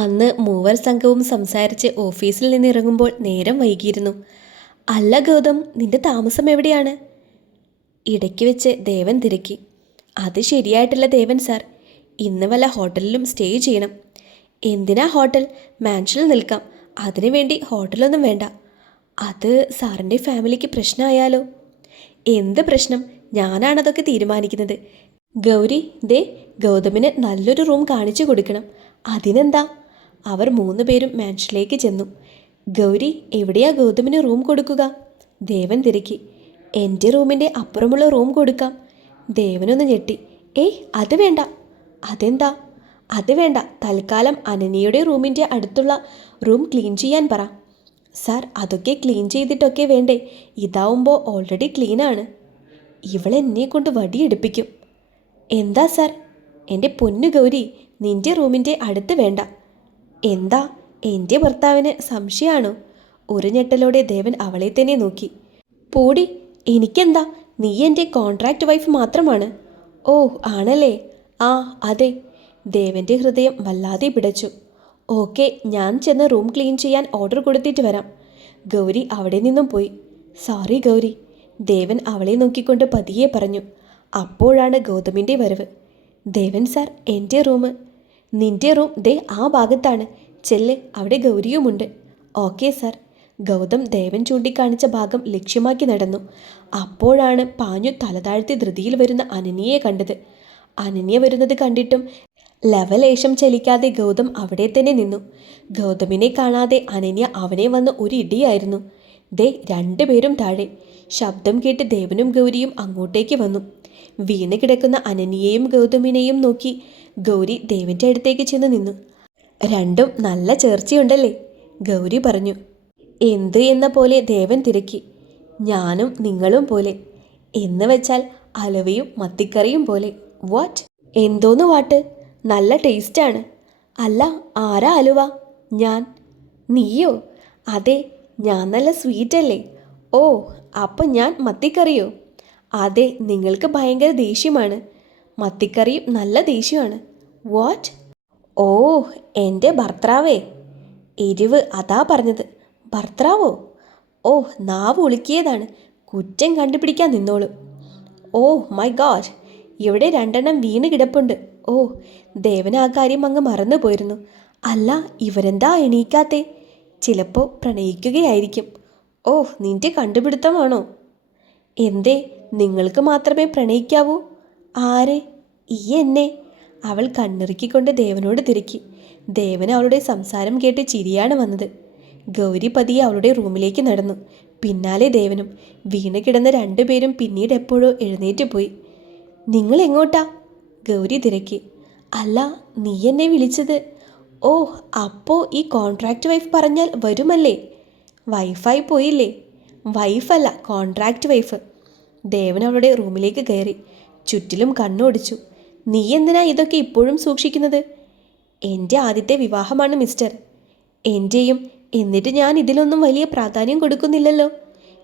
അന്ന് മൂവർ സംഘവും സംസാരിച്ച് ഓഫീസിൽ നിന്ന് ഇറങ്ങുമ്പോൾ നേരം വൈകിയിരുന്നു. അല്ല ഗൗതം, നിന്റെ താമസം എവിടെയാണ്? ഇടയ്ക്ക് വെച്ച് ദേവൻ തിരക്കി. അത് ശരിയായിട്ടില്ല ദേവൻ സാർ, ഇന്ന് വല്ല ഹോട്ടലിലും സ്റ്റേ ചെയ്യണം. എന്തിനാ ഹോട്ടൽ? മാൻഷനിൽ നിൽക്കാം, അതിനുവേണ്ടി ഹോട്ടലൊന്നും വേണ്ട. അത് സാറിൻ്റെ ഫാമിലിക്ക് പ്രശ്നമായാലോ? എന്ത് പ്രശ്നം? ഞാനാണതൊക്കെ തീരുമാനിക്കുന്നത്. ഗൗരി, ദേ ഗൗതമിന് നല്ലൊരു റൂം കാണിച്ചു കൊടുക്കണം. അതിനെന്താ? അവർ 3 പേരും മാൻഷനിലേക്ക് ചെന്നു. ഗൗരി, എവിടെയാ ഗൗതമിന് റൂം കൊടുക്കുക? ദേവൻ തിരക്കി. എൻ്റെ റൂമിൻ്റെ അപ്പുറമുള്ള റൂം കൊടുക്കാം. ദേവനൊന്ന് ഞെട്ടി. ഏയ്, അത് വേണ്ട. അതെന്താ? അത് വേണ്ട, തൽക്കാലം അനന്യയുടെ റൂമിൻ്റെ അടുത്തുള്ള റൂം ക്ലീൻ ചെയ്യാൻ പറ. സാർ, അതൊക്കെ ക്ലീൻ ചെയ്തിട്ടൊക്കെ വേണ്ടേ? ഇതാവുമ്പോൾ ഓൾറെഡി ക്ലീനാണ്. ഇവളെന്നെ കൊണ്ട് വടിയെടുപ്പിക്കും. എന്താ സാർ? എൻ്റെ പൊന്നു ഗൗരി, നിൻ്റെ റൂമിൻ്റെ അടുത്ത് വേണ്ട. എന്താ, എൻ്റെ ഭർത്താവിന് സംശയമാണോ? ഒരു ഞെട്ടലോടെ ദേവൻ അവളെ തന്നെ നോക്കി. പോടി, എനിക്കെന്താ, നീ എൻ്റെ കോൺട്രാക്റ്റ് വൈഫ് മാത്രമാണ്. ഓ ആണല്ലേ? ആ അതെ. ദേവൻ്റെ ഹൃദയം വല്ലാതെ പിടച്ചു. ഓക്കെ, ഞാൻ ചെന്ന് റൂം ക്ലീൻ ചെയ്യാൻ ഓർഡർ കൊടുത്തിട്ട് വരാം. ഗൗരി അവിടെ നിന്നും പോയി. സോറി ഗൗരി, ദേവൻ അവളെ നോക്കിക്കൊണ്ട് പതിയെ പറഞ്ഞു. അപ്പോഴാണ് ഗൗതമിൻ്റെ വരവ്. ദേവൻ സാർ, എൻ്റെ റൂം. നിൻ്റെ റൂം ദേ ആ ഭാഗത്താണ്. ചെല്ല്, അവിടെ ഗൗരിയുമുണ്ട്. Okay sir. ഗൗതം ദേവൻ ചൂണ്ടിക്കാണിച്ച ഭാഗം ലക്ഷ്യമാക്കി നടന്നു. അപ്പോഴാണ് പാഞ്ഞു തലതാഴ്ത്തി ധൃതിയിൽ വരുന്ന അനന്യയെ കണ്ടത്. അനന്യ വരുന്നത് കണ്ടിട്ടും ലവലേശം ചലിക്കാതെ ഗൗതം അവിടെ തന്നെ നിന്നു. ഗൗതമിനെ കാണാതെ അനന്യ അവനെ വന്ന് ഒരു ഇടിയായിരുന്നു. ദേ 2 പേരും താഴെ. ശബ്ദം കേട്ട് ദേവനും ഗൗരിയും അങ്ങോട്ടേക്ക് വന്നു. വീണ് കിടക്കുന്ന അനന്യയെയും ഗൗതമിനെയും നോക്കി ഗൗരി ദേവൻ്റെ അടുത്തേക്ക് ചെന്ന് നിന്നു. രണ്ടും നല്ല ചേർച്ചയുണ്ടല്ലേ? ഗൗരി പറഞ്ഞു. എന്ത് എന്ന പോലെ ദേവൻ തിരക്കി. ഞാനും നിങ്ങളും പോലെ. എന്ന് വെച്ചാൽ അലവയും മത്തിക്കറിയും പോലെ. വാട്ട്? എന്തോന്ന് വാട്ട്? നല്ല ടേസ്റ്റാണ്. അല്ല, ആരാ അലുവ? ഞാൻ. നീയോ? അതെ, ഞാൻ നല്ല സ്വീറ്റ് അല്ലേ? ഓ, അപ്പം ഞാൻ മത്തിക്കറിയോ? അതെ, നിങ്ങൾക്ക് ഭയങ്കര ദേഷ്യമാണ്. മത്തിക്കറിയും നല്ല ദേഷ്യമാണ്. വാട്ട്? ഓ, എൻ്റെ ഭർത്താവേ. എരിവ്, അതാ പറഞ്ഞത്. ഭർത്താവോ? ഓ, നാവ് ഒളുക്കിയതാണ്. കുറ്റം കണ്ടുപിടിക്കാൻ നിന്നോളൂ. ഓ മൈ ഗോഡ്, ഇവിടെ 2 വീണ് കിടപ്പുണ്ട്. ഓ, ദേവൻ ആ കാര്യം അങ്ങ് മറന്നു പോയിരുന്നു. അല്ല, ഇവരെന്താ എണീക്കാത്തെ? ചിലപ്പോൾ പ്രണയിക്കുകയായിരിക്കും. ഓ, നിന്റെ കണ്ടുപിടുത്തമാണോ? എന്തേ, നിങ്ങൾക്ക് മാത്രമേ പ്രണയിക്കാവൂ? ആരെ? ഈ എന്നെ? അവൾ കണ്ണിറുക്കിക്കൊണ്ട് ദേവനോട് തിരക്കി. ദേവന് അവളുടെ സംസാരം കേട്ട് ചിരിയാണ് വന്നത്. ഗൗരി പതിയെ അവളുടെ റൂമിലേക്ക് നടന്നു. പിന്നാലെ ദേവനും. വീണ് കിടന്ന 2 പേരും പിന്നീട് എപ്പോഴോ എഴുന്നേറ്റ് പോയി. നിങ്ങൾ എങ്ങോട്ടാ? ഗൗരി തിരക്കി. അല്ല, നീ എന്നെ വിളിച്ചത്? ഓ, അപ്പോൾ ഈ കോൺട്രാക്റ്റ് വൈഫ് പറഞ്ഞാൽ വരുമല്ലേ? വൈഫായി പോയില്ലേ? വൈഫല്ല, കോൺട്രാക്റ്റ് വൈഫ്. ദേവൻ അവളുടെ റൂമിലേക്ക് കയറി. ചുറ്റിലും കണ്ണോടിച്ചു. നീ എന്തിനാ ഇതൊക്കെ ഇപ്പോഴും സൂക്ഷിക്കുന്നത്? എൻ്റെ ആദ്യത്തെ വിവാഹമാണ് മിസ്റ്റർ. എൻ്റെയും. എന്നിട്ട് ഞാൻ ഇതിലൊന്നും വലിയ പ്രാധാന്യം കൊടുക്കുന്നില്ലല്ലോ.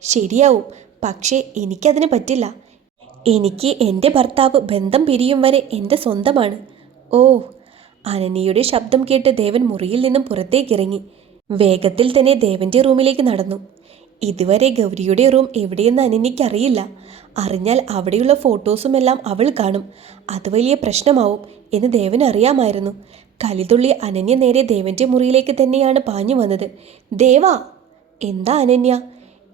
ശരിയാവും, പക്ഷേ എനിക്കതിന് പറ്റില്ല. എനിക്ക് എൻ്റെ ഭർത്താവ് ബന്ധം പിരിയും വരെ എൻ്റെ സ്വന്തമാണ്. ഓ. അനന്യയുടെ ശബ്ദം കേട്ട് ദേവൻ മുറിയിൽ നിന്നും പുറത്തേക്കിറങ്ങി. വേഗത്തിൽ തന്നെ ദേവൻ്റെ റൂമിലേക്ക് നടന്നു. ഇതുവരെ ഗൗരിയുടെ റൂം എവിടെയെന്ന് അനന്യയ്ക്കറിയില്ല. അറിഞ്ഞാൽ അവിടെയുള്ള ഫോട്ടോസുമെല്ലാം അവൾ കാണും. അത് വലിയ പ്രശ്നമാവും എന്ന് ദേവന് അറിയാമായിരുന്നു. കലിതുള്ളി അനന്യ നേരെ ദേവൻ്റെ മുറിയിലേക്ക് തന്നെയാണ് പാഞ്ഞു വന്നത്. ദേവാ! എന്താ അനന്യ?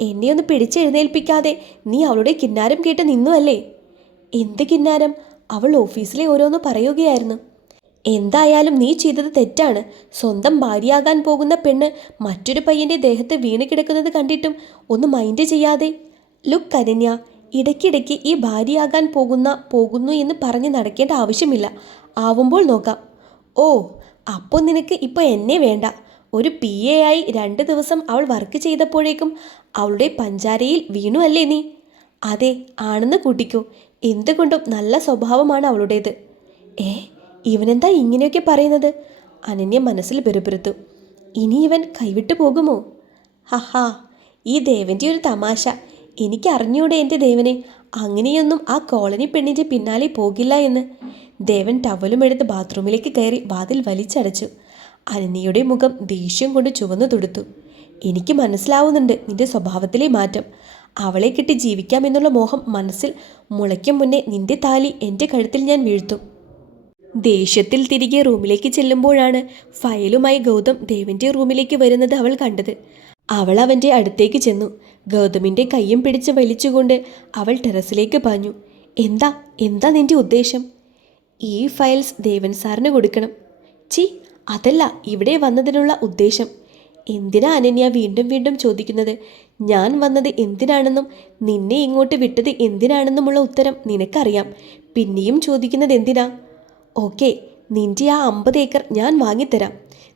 എന്നെ ഒന്ന് പിടിച്ചെഴുന്നേൽപ്പിക്കാതെ നീ അവളുടെ കിന്നാരം കേട്ട് നിന്നു അല്ലേ? എന്ത് കിന്നാരം? അവൾ ഓഫീസിലെ ഓരോന്ന് പറയുകയായിരുന്നു. എന്തായാലും നീ ചെയ്തത് തെറ്റാണ്. സ്വന്തം ഭാര്യയാകാൻ പോകുന്ന പെണ്ണ് മറ്റൊരു പയ്യൻ്റെ ദേഹത്ത് വീണ് കിടക്കുന്നത് കണ്ടിട്ടും ഒന്ന് മൈൻഡ് ചെയ്യാതെ. ലുക്ക് അനന്യ, ഇടയ്ക്കിടയ്ക്ക് ഈ ഭാര്യയാകാൻ പോകുന്നു എന്ന് പറഞ്ഞ് നടക്കേണ്ട ആവശ്യമില്ല. ആവുമ്പോൾ നോക്കാം. ഓ, അപ്പോൾ നിനക്ക് ഇപ്പോൾ എന്നെ വേണ്ട. ഒരു PA ആയി 2 ദിവസം അവൾ വർക്ക് ചെയ്തപ്പോഴേക്കും അവളുടെ പഞ്ചാരയിൽ വീണു അല്ലേ നീ? അതെ, ആണെന്ന് കൂട്ടിക്കോ. എന്തുകൊണ്ടും നല്ല സ്വഭാവമാണ് അവളുടേത്. ഇവനെന്താ ഇങ്ങനെയൊക്കെ പറയുന്നത്? അനന്യ മനസ്സിൽ പെരുപെരുത്തു. ഇനി ഇവൻ കൈവിട്ടു പോകുമോ? ഹഹാ, ഈ ദേവൻ്റെ ഒരു തമാശ. എനിക്കറിഞ്ഞൂടെ എൻ്റെ ദേവനെ. അങ്ങനെയൊന്നും ആ കോളനി പെണ്ണിൻ്റെ പിന്നാലെ പോകില്ല എന്ന്. ദേവൻ ടവലും എടുത്ത് ബാത്റൂമിലേക്ക് കയറി വാതിൽ വലിച്ചടച്ചു. അനന്യയുടെ മുഖം ദേഷ്യം കൊണ്ട് ചുവന്നു തുടുത്തു. എനിക്ക് മനസ്സിലാവുന്നുണ്ട് നിന്റെ സ്വഭാവത്തിലെ മാറ്റം. അവളെ കെട്ടി ജീവിക്കാമെന്നുള്ള മോഹം മനസ്സിൽ മുളയ്ക്കും മുന്നേ നിന്റെ താലി എൻ്റെ കഴുത്തിൽ ഞാൻ വീഴ്ത്തും. ദേഷ്യത്തിൽ തിരികെ റൂമിലേക്ക് ചെല്ലുമ്പോഴാണ് ഫയലുമായി ഗൗതം ദേവന്റെ റൂമിലേക്ക് വരുന്നത് അവൾ കണ്ടത്. അവൾ അവൻ്റെ അടുത്തേക്ക് ചെന്നു. ഗൗതമിൻ്റെ കയ്യും പിടിച്ച് വലിച്ചുകൊണ്ട് അവൾ ടെറസിലേക്ക് പാഞ്ഞു. എന്താ എന്താ നിന്റെ ഉദ്ദേശം? ഈ ഫയൽസ് ദേവൻ സാറിന് കൊടുക്കണം. ചി, അതല്ല ഇവിടെ വന്നതിനുള്ള ഉദ്ദേശം. എന്തിനാ അനന്യ വീണ്ടും വീണ്ടും ചോദിക്കുന്നത്? ഞാൻ വന്നത് എന്തിനാണെന്നും നിന്നെ ഇങ്ങോട്ട് വിട്ടത് എന്തിനാണെന്നുമുള്ള ഉത്തരം നിനക്കറിയാം. പിന്നെയും ചോദിക്കുന്നത് എന്തിനാ? ഓക്കെ, നിന്റെ ആ 50 ഏക്കർ ഞാൻ വാങ്ങിത്തരാം.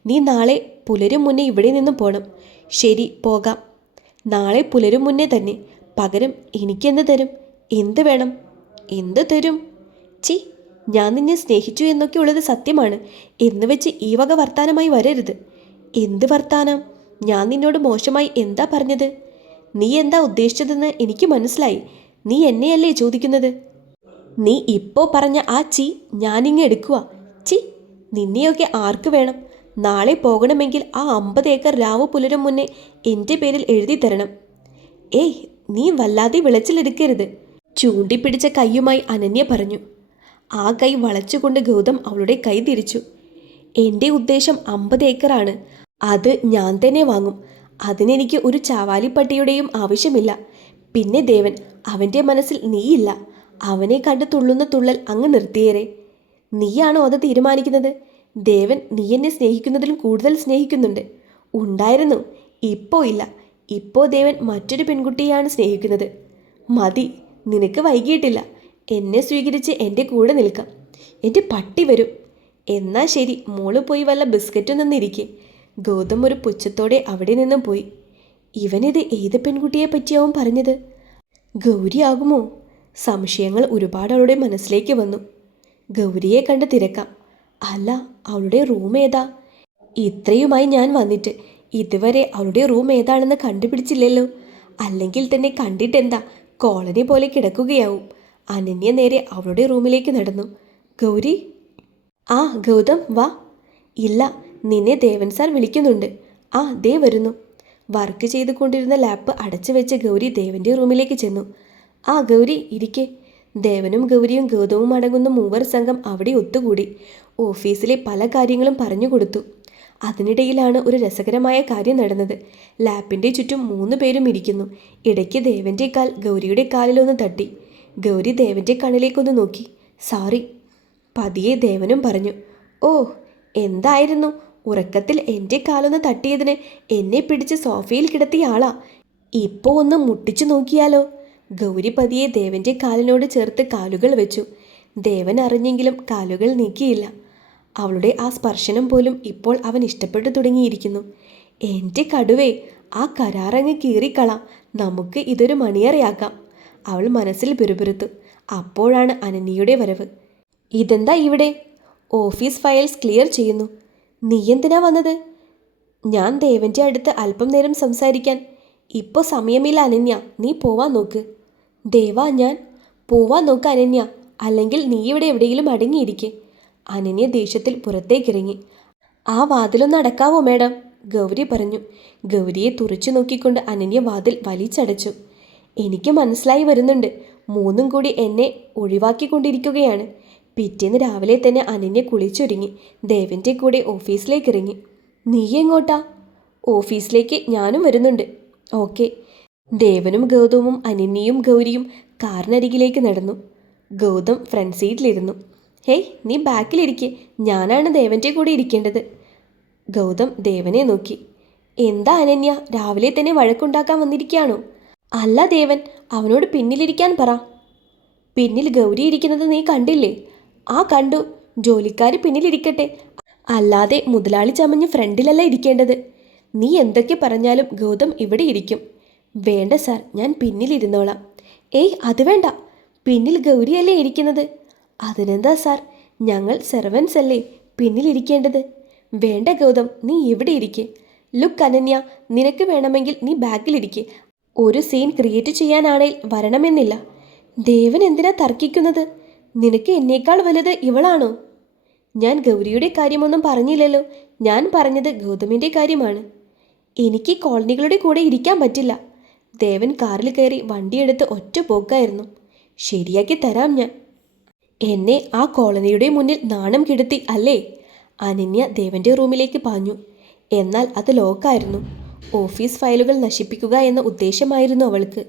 നീ നാളെ പുലരും മുന്നേ ഇവിടെ നിന്നും പോകണം. ശരി, പോകാം. നാളെ പുലരും മുന്നേ തന്നെ. പകരം എനിക്കെന്ത് തരും? എന്ത് വേണം? എന്ത് തരും? ചി, ഞാൻ നിന്നെ സ്നേഹിച്ചു എന്നൊക്കെ ഉള്ളത് സത്യമാണ്. എന്ന് വെച്ച് ഈ വക വർത്താനമായി വരരുത്. എന്ത് വർത്താനം? ഞാൻ നിന്നോട് മോശമായി എന്താ പറഞ്ഞത്? നീ എന്താ ഉദ്ദേശിച്ചതെന്ന് എനിക്ക് മനസ്സിലായി. നീ എന്നെയല്ലേ ചോദിക്കുന്നത്? നീ ഇപ്പോൾ പറഞ്ഞ ആ ചി ഞാനിങ്ങ് എടുക്കുക. ചി, നിന്നെയൊക്കെ ആർക്ക് വേണം? നാളെ പോകണമെങ്കിൽ ആ 50 ഏക്കർ രാവ് പുലരും മുന്നേ എൻ്റെ പേരിൽ എഴുതി തരണം. ഏയ്, നീ വല്ലാതെ വിളച്ചിലെടുക്കരുത്, ചൂണ്ടിപ്പിടിച്ച കൈയുമായി അനന്യ പറഞ്ഞു. ആ കൈ വളച്ചുകൊണ്ട് ഗൗതം അവളുടെ കൈ തിരിച്ചു. എൻ്റെ ഉദ്ദേശം 50 ഏക്കറാണ്. അത് ഞാൻ തന്നെ വാങ്ങും. അതിനെനിക്ക് ഒരു ചാവാലിപ്പട്ടിയുടെയും ആവശ്യമില്ല. പിന്നെ ദേവൻ, അവൻ്റെ മനസ്സിൽ നീയില്ല. അവനെ കണ്ട് തുള്ളുന്ന തുള്ളൽ അങ്ങ് നിർത്തിയേരെ. നീയാണോ അത് തീരുമാനിക്കുന്നത്? ദേവൻ നീ എന്നെ സ്നേഹിക്കുന്നതിലും കൂടുതൽ സ്നേഹിക്കുന്നുണ്ട്. ഉണ്ടായിരുന്നു, ഇപ്പോൾ ഇല്ല. ഇപ്പോൾ ദേവൻ മറ്റൊരു പെൺകുട്ടിയാണ് സ്നേഹിക്കുന്നത്. മതി, നിനക്ക് വൈകിയിട്ടില്ല. എന്നെ സ്വീകരിച്ച് എൻ്റെ കൂടെ നിൽക്കാം. എൻ്റെ പട്ടി വരും. എന്നാൽ ശരി, മോള് പോയി വല്ല ബിസ്ക്കറ്റും നിന്നിരിക്കെ. ഗൗതം ഒരു പുച്ഛത്തോടെ അവിടെ നിന്നും പോയി. ഇവനിത് ഏത് പെൺകുട്ടിയെ പറ്റിയാവും പറഞ്ഞത്? ഗൗരിയാകുമോ? സംശയങ്ങൾ ഒരുപാട് അവളുടെ മനസ്സിലേക്ക് വന്നു. ഗൗരിയെ കണ്ട് തിരക്കാം. അല്ല, അവളുടെ റൂം ഏതാ? ഇത്രയുമായി ഞാൻ വന്നിട്ട് ഇതുവരെ അവളുടെ റൂം ഏതാണെന്ന് കണ്ടുപിടിച്ചില്ലല്ലോ. അല്ലെങ്കിൽ തന്നെ കണ്ടിട്ടെന്താ, കോളനി പോലെ കിടക്കുകയാവും. അനന്യ നേരെ അവളുടെ റൂമിലേക്ക് നടന്നു. ഗൗരി. ആ ഗൗതം, വാ. ഇല്ല, നിന്നെ ദേവൻ സാർ വിളിക്കുന്നുണ്ട്. ആ, ദേ വരുന്നു. വർക്ക് ചെയ്തുകൊണ്ടിരുന്ന ലാപ്പ് അടച്ചു വെച്ച് ഗൗരി ദേവൻ്റെ റൂമിലേക്ക് ചെന്നു. ആ ഗൗരി, ഇരിക്കെ. ദേവനും ഗൗരിയും ഗൗതവും അടങ്ങുന്ന മൂവർ സംഘം അവിടെ ഒത്തുകൂടി. ഓഫീസിലെ പല കാര്യങ്ങളും പറഞ്ഞു കൊടുത്തു. അതിനിടയിലാണ് ഒരു രസകരമായ കാര്യം നടന്നത്. ലാപ്പിൻ്റെ ചുറ്റും 3 പേരും ഇരിക്കുന്നു. ഇടയ്ക്ക് ദേവൻ്റെ കാൽ ഗൗരിയുടെ കാലിലൊന്ന് തട്ടി. ഗൗരി ദേവൻ്റെ കണ്ണിലേക്കൊന്ന് നോക്കി. സോറി. പതിയെ ദേവനും പറഞ്ഞു. ഓ, എന്തായിരുന്നു? ഉറക്കത്തിൽ എൻ്റെ കാലൊന്ന് തട്ടിയതിന് എന്നെ പിടിച്ച് സോഫയിൽ കിടത്തിയ ആളാ. ഇപ്പോൾ ഒന്ന് മുട്ടിച്ചു നോക്കിയാലോ? ഗൗരി പതിയെ ദേവൻ്റെ കാലിനോട് ചേർത്ത് കാലുകൾ വെച്ചു. ദേവൻ അറിഞ്ഞെങ്കിലും കാലുകൾ നീക്കിയില്ല. അവളുടെ ആ സ്പർശനം പോലും ഇപ്പോൾ അവൻ ഇഷ്ടപ്പെട്ടു തുടങ്ങിയിരിക്കുന്നു. എൻ്റെ കടുവേ, ആ കരാറങ്ങ് കീറിക്കളാം. നമുക്ക് ഇതൊരു മണിയറയാക്കാം. അവൾ മനസ്സിൽ പിറുപിറുത്തു. അപ്പോഴാണ് അനന്യയുടെ വരവ്. ഇതെന്താ ഇവിടെ? ഓഫീസ് ഫയൽസ് ക്ലിയർ ചെയ്യുന്നു. നീ എന്തിനാ വന്നത്? ഞാൻ ദേവൻ്റെ അടുത്ത് അല്പം നേരം സംസാരിക്കാൻ. ഇപ്പോൾ സമയമില്ല അനന്യ, നീ പോവാൻ നോക്ക്. ദേവാ, ഞാൻ പോവാൻ നോക്ക് അനന്യ, അല്ലെങ്കിൽ നീ ഇവിടെ എവിടെയെങ്കിലും അടങ്ങിയിരിക്കെ. അനന്യ ദേഷ്യത്തിൽ പുറത്തേക്കിറങ്ങി. ആ വാതിലൊന്ന് അടക്കാവോ മാഡം? ഗൗരി പറഞ്ഞു. ഗൗരിയെ തുറച്ചു നോക്കിക്കൊണ്ട് അനന്യ വാതിൽ വലിച്ചടച്ചു. എനിക്ക് മനസ്സിലായി വരുന്നുണ്ട്, 3 കൂടി എന്നെ ഒഴിവാക്കിക്കൊണ്ടിരിക്കുകയാണ്. പിറ്റേന്ന് രാവിലെ തന്നെ അനന്യ കുളിച്ചൊരുങ്ങി ദേവൻ്റെ കൂടെ ഓഫീസിലേക്ക് ഇറങ്ങി. നീ എങ്ങോട്ടാ? ഓഫീസിലേക്ക് ഞാനും വരുന്നുണ്ട്. ഓക്കെ. ദേവനും ഗൗതവും അനന്യയും ഗൗരിയും കാറിനരികിലേക്ക് നടന്നു. ഗൗതം ഫ്രണ്ട് സീറ്റിലിരുന്നു. ഹേയ്, നീ ബാക്കിലിരിക്കെ. ഞാനാണ് ദേവൻ്റെ കൂടെ ഇരിക്കേണ്ടത്. ഗൗതം ദേവനെ നോക്കി. എന്താ അനന്യ, രാവിലെ തന്നെ വഴക്കുണ്ടാക്കാൻ വന്നിരിക്കുകയാണോ? അല്ല ദേവൻ, അവനോട് പിന്നിലിരിക്കാൻ പറ. പിന്നിൽ ഗൗരി ഇരിക്കുന്നത് നീ കണ്ടില്ലേ? ആ കണ്ടു. ജോലിക്കാർ പിന്നിലിരിക്കട്ടെ, അല്ലാതെ മുതലാളി ചമഞ്ഞ് ഫ്രണ്ടിലല്ല ഇരിക്കേണ്ടത്. നീ എന്തൊക്കെ പറഞ്ഞാലും ഗൗതം ഇവിടെ ഇരിക്കും. വേണ്ട സാർ, ഞാൻ പിന്നിലിരുന്നോളാം. ഏയ്, അത് വേണ്ട. പിന്നിൽ ഗൗരിയല്ലേ ഇരിക്കുന്നത്. അതിനെന്താ സാർ, ഞങ്ങൾ സെർവൻസ് അല്ലേ പിന്നിലിരിക്കേണ്ടത്. വേണ്ട ഗൗതം, നീ ഇവിടെ ഇരിക്കെ. ലുക്ക് അനന്യ, നിനക്ക് വേണമെങ്കിൽ നീ ബാക്കിലിരിക്കെ. ഒരു സീൻ ക്രിയേറ്റ് ചെയ്യാനാണേൽ വരണമെന്നില്ല. ദേവൻ എന്തിനാ തർക്കിക്കുന്നത്? നിനക്ക് എന്നേക്കാൾ വലുത് ഇവളാണോ? ഞാൻ ഗൗരിയുടെ കാര്യമൊന്നും പറഞ്ഞില്ലല്ലോ. ഞാൻ പറഞ്ഞത് ഗൗതമിൻ്റെ കാര്യമാണ്. എനിക്ക് കോളനികളുടെ കൂടെ ഇരിക്കാൻ പറ്റില്ല. ദേവൻ കാറിൽ കയറി വണ്ടിയെടുത്ത് ഒറ്റ പോക്കായിരുന്നു. ശരിയാക്കി തരാം ഞാൻ. എന്നെ ആ കോളനിയുടെ മുന്നിൽ നാണം കെടുത്തി അല്ലേ? അനന്യ ദേവൻ്റെ റൂമിലേക്ക് പാഞ്ഞു. എന്നാൽ അത് ലോക്കായിരുന്നു. ഓഫീസ് ഫയലുകൾ നശിപ്പിക്കുക എന്ന ഉദ്ദേശമായിരുന്നു അവൾക്ക്.